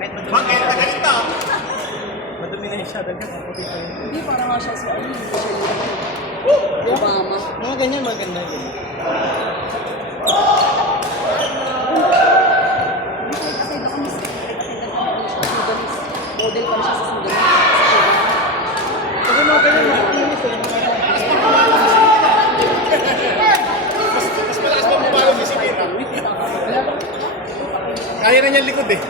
Bakit? Nagalita. Madumi na yung shadow niya. Maputi pa yun. Hindi, parang nga siya sa ano, Obama. Mga ganyan, maganda yun. Kasi doon kami sa Sudanese. Model pa siya sa Sudanese. Kasi mga ganyan, makikinis eh. Mas malakas pa mabalo si Simira. Kaya na niya likod eh.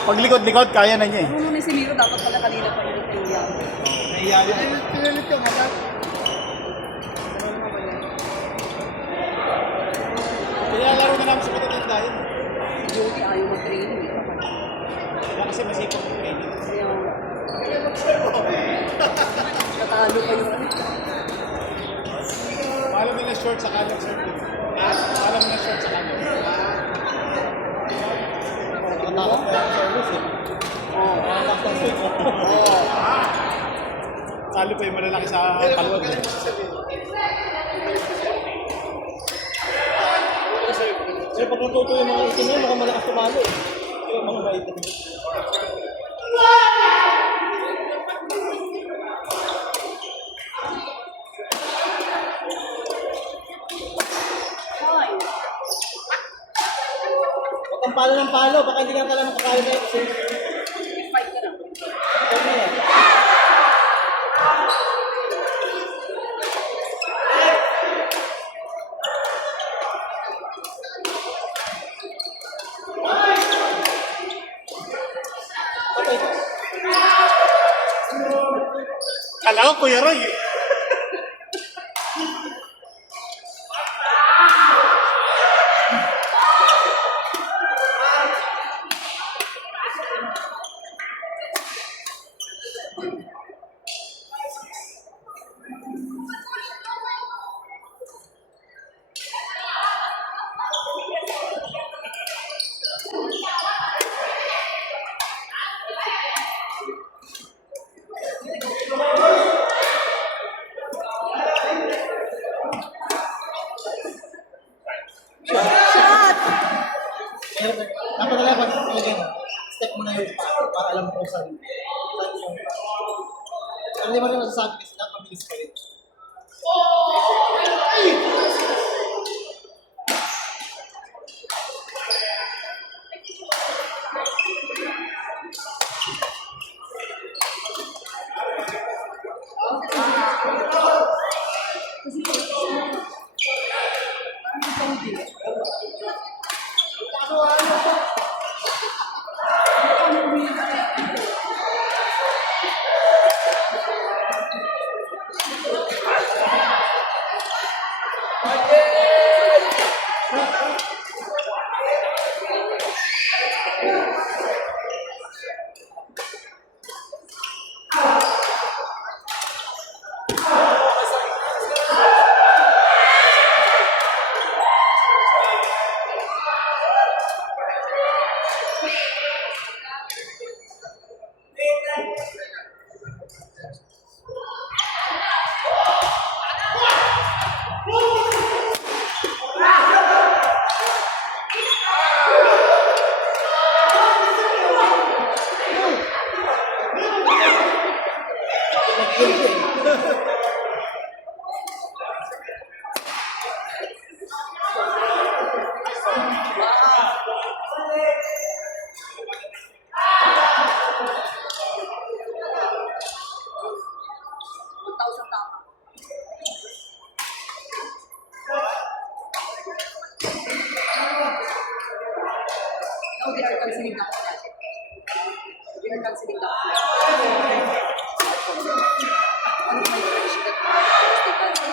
Pag likod-likod, kaya na niya eh. Ano na si Miro, dapat pala kanina pa ulit yung yan. Naiyalit. Ay, pinalit ko, madami. Nilalaro na namin sa matatanda yun. Jody, ayaw mag-training. Kaya kasi masipag ng training. Natalo pa yung Alam mo na short sa kanan, sir. Alam mo na short sa kanan. Nakatakot na yung service eh. Nakatakot na yung Salo pa yung malalaki sa kalwag. Kasi pag natuto yung mga itim yun, mukhang malakas tumalo eh. Yung mga bait na Huwag kang palo ng palo, baka hindi ka pala makakaya na kasi. fight ka na. Okay na. Kala ko Kuya Roy eh. Dapat talaga pag talaga step mo na yung para alam mo kung saan yung pero hindi mo rin masasabi kasi dapat mabilis pa rin. No, they are canceling the flight. They are canceling the flight. One of my friends that they cancel.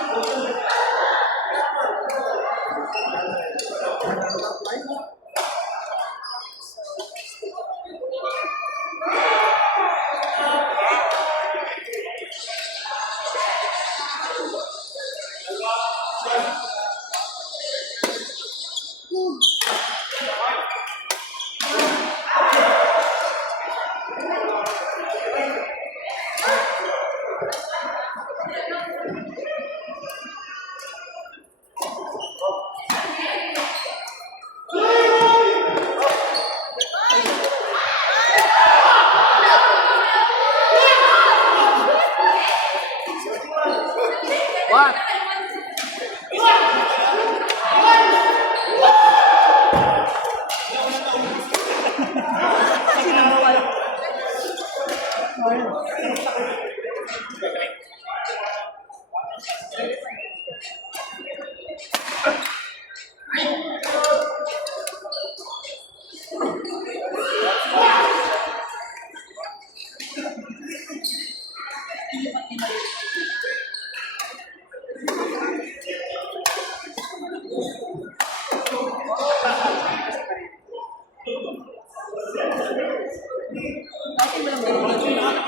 Bakit mo lang ganun?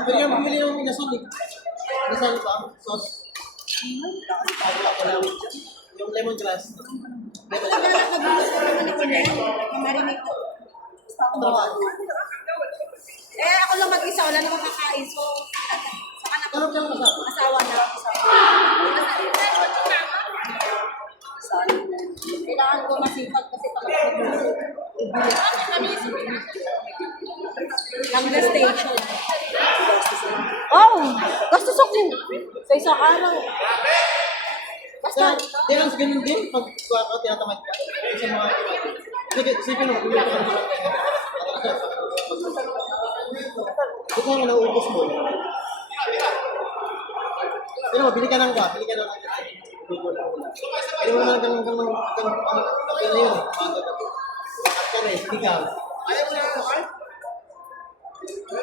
Pwede yung bumili yung inasal eh. Inasal ba? Sauce. Ako lang. Yung lemongrass. Eh, ako lang mag-isa, wala namang kakain. So, saka na Ano kang masarap? asawa na. Kailangan ko masipag kasi talaga ng station. Oh! Gastos ako! Sa isang araw. Basta, Di lang sa ganun din, pag tinatamad ka. Sa mga... Sige, sige mo, bumili ka ng mga... Ito nga nauubos mo. Pero mo, bili ka ng ba? Bili ka ng... Pwede mo naman hanggang na yun eh. At ka rin, hindi ka.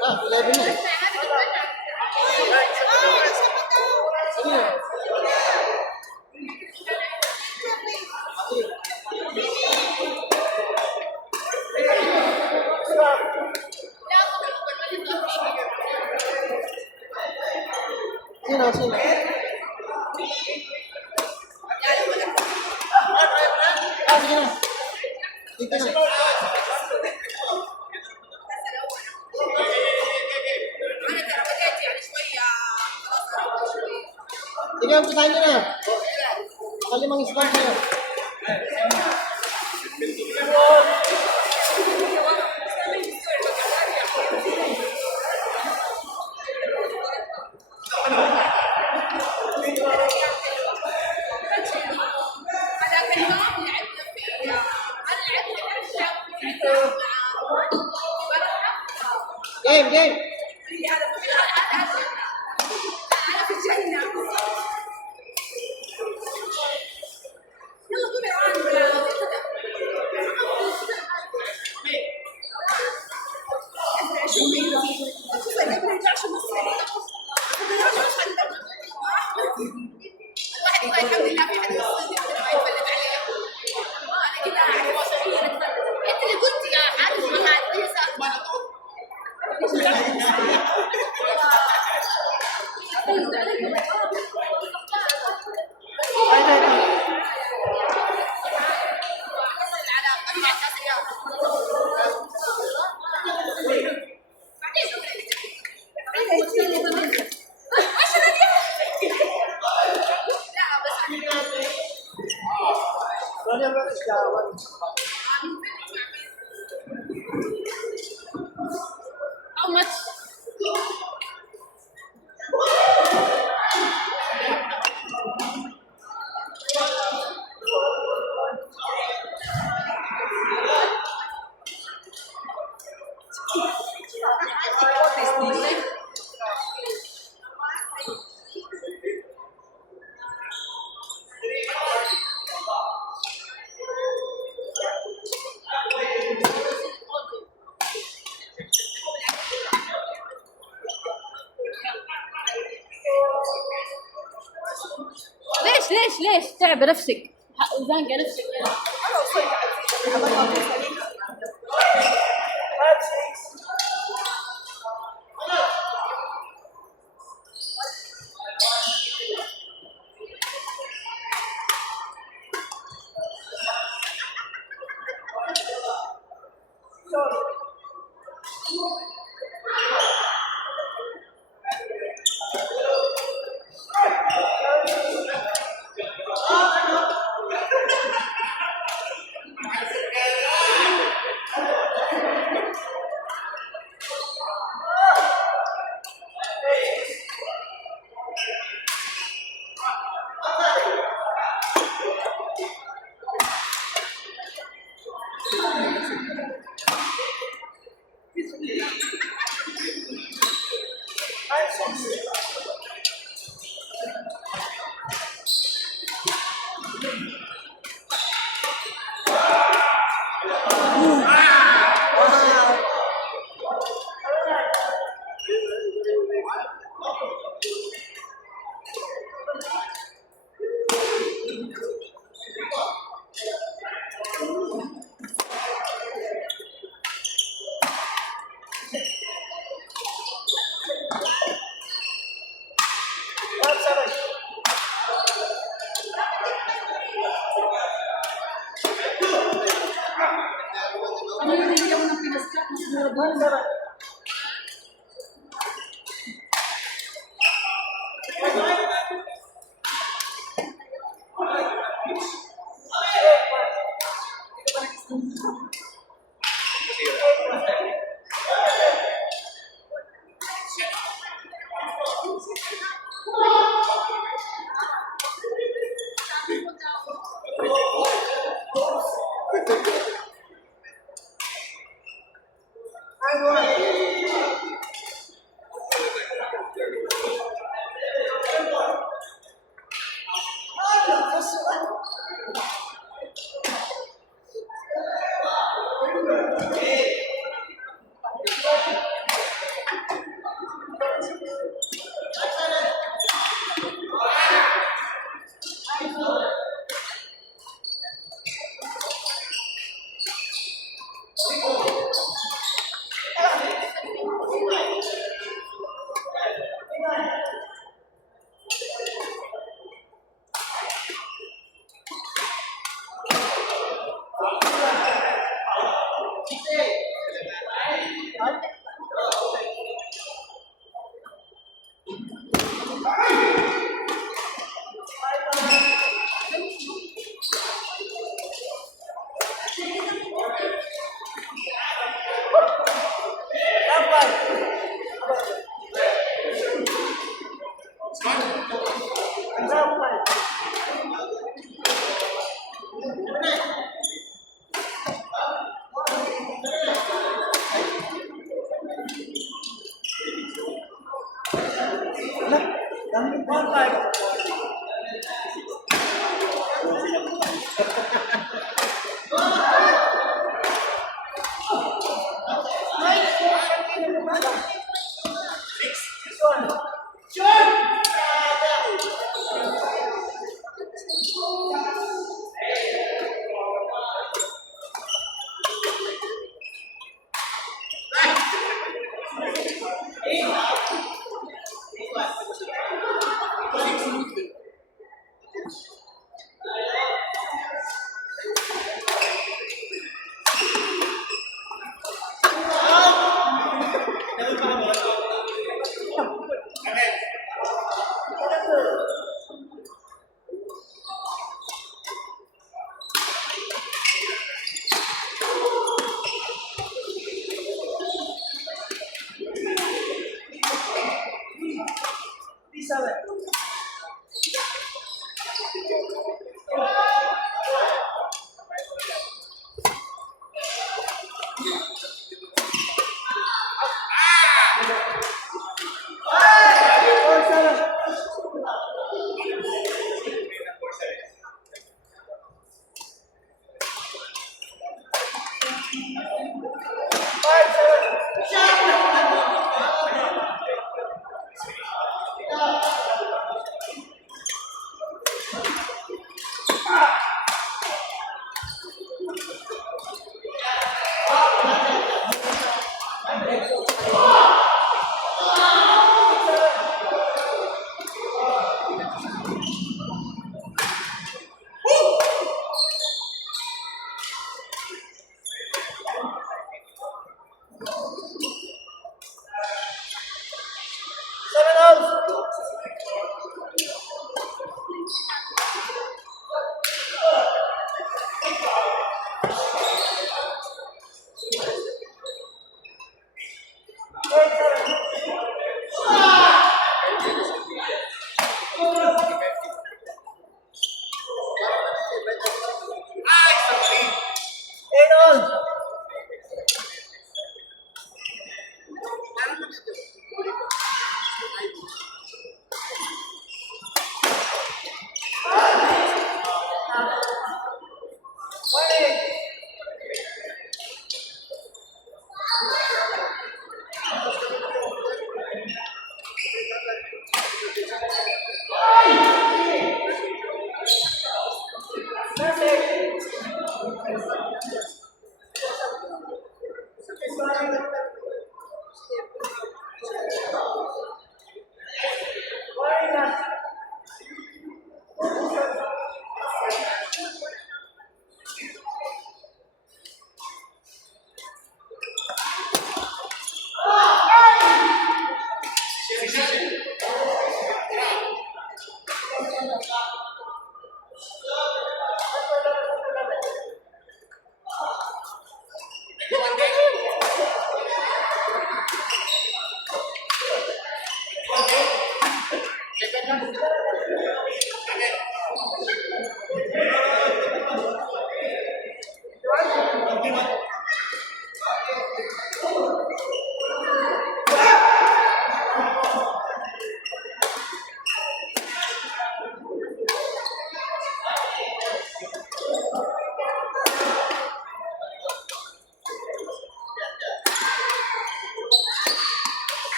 Ah, 11 na eh. Sige. Sino? Sino? Ah, sige na. Dito na. Sige, umpisahan nyo na. Kalimang spot nyo. Game, game. ليش تعب نفسك وزنقه نفسك انا وصلت على الفكره الله يعطيك عليك. ano yung hindi ako nang pinastrap mas mura doon.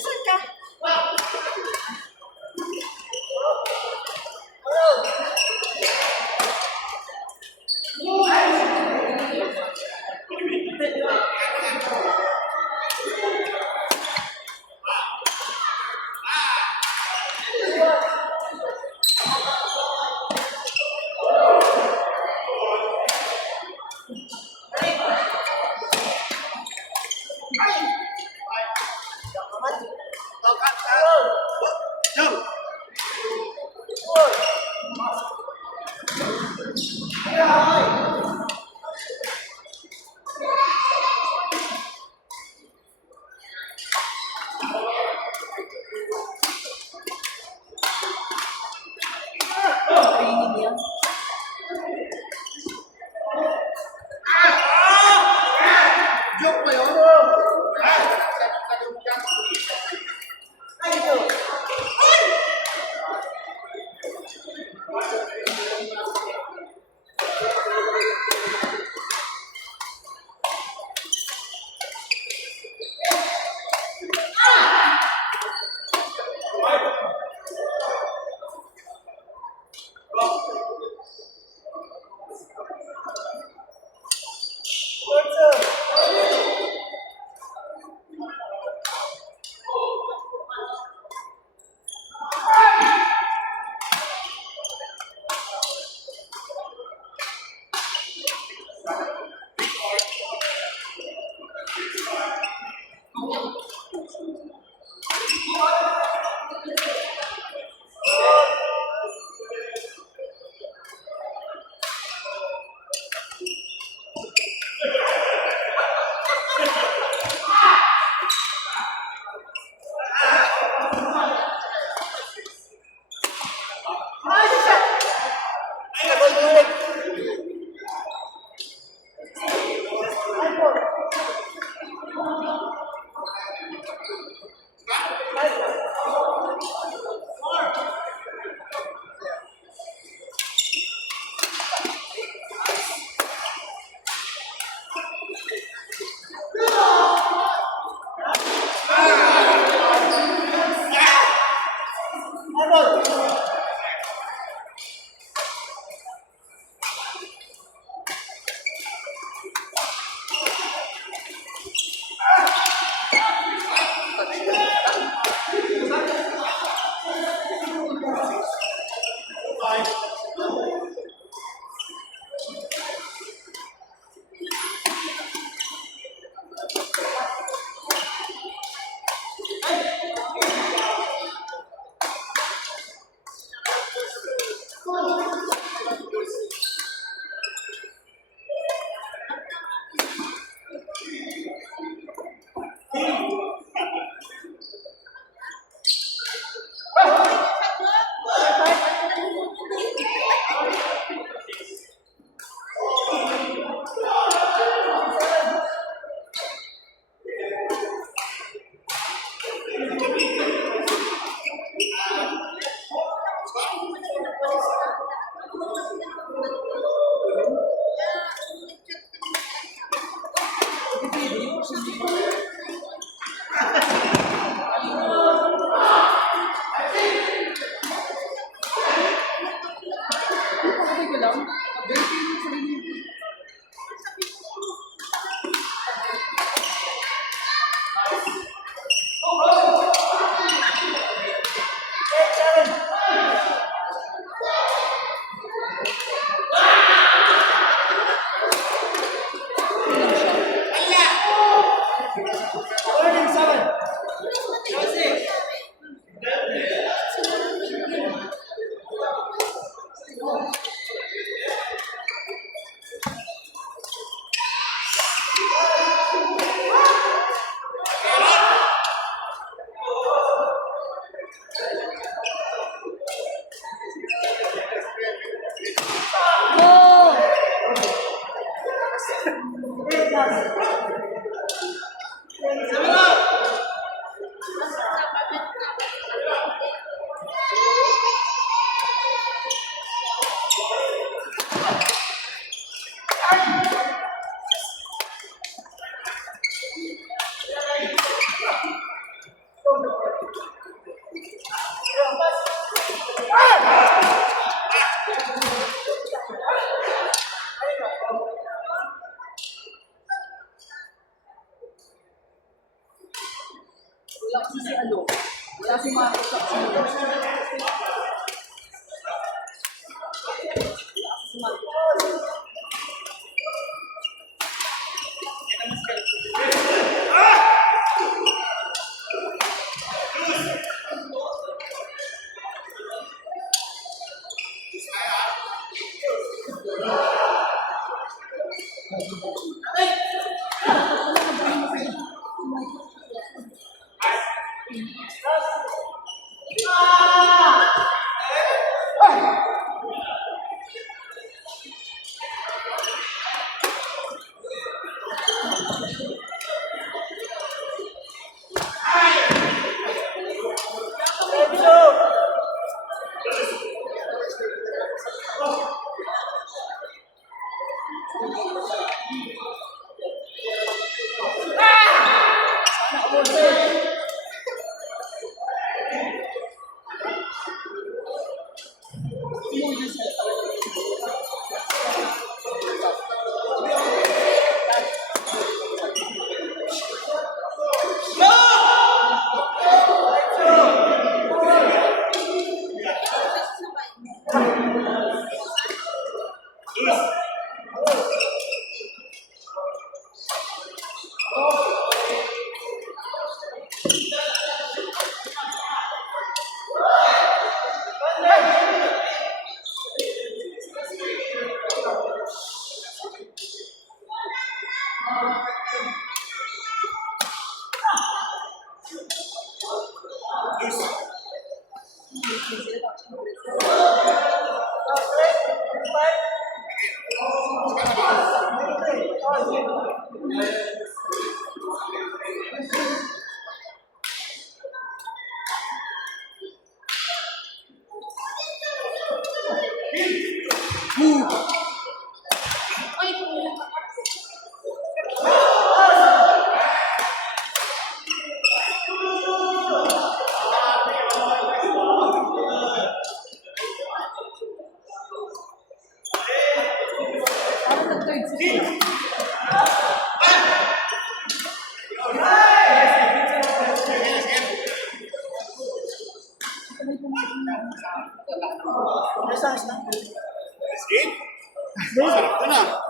Asan ka? Wala kasi si ano. Wala si Marcos sa ano. Sige. Sarap na na.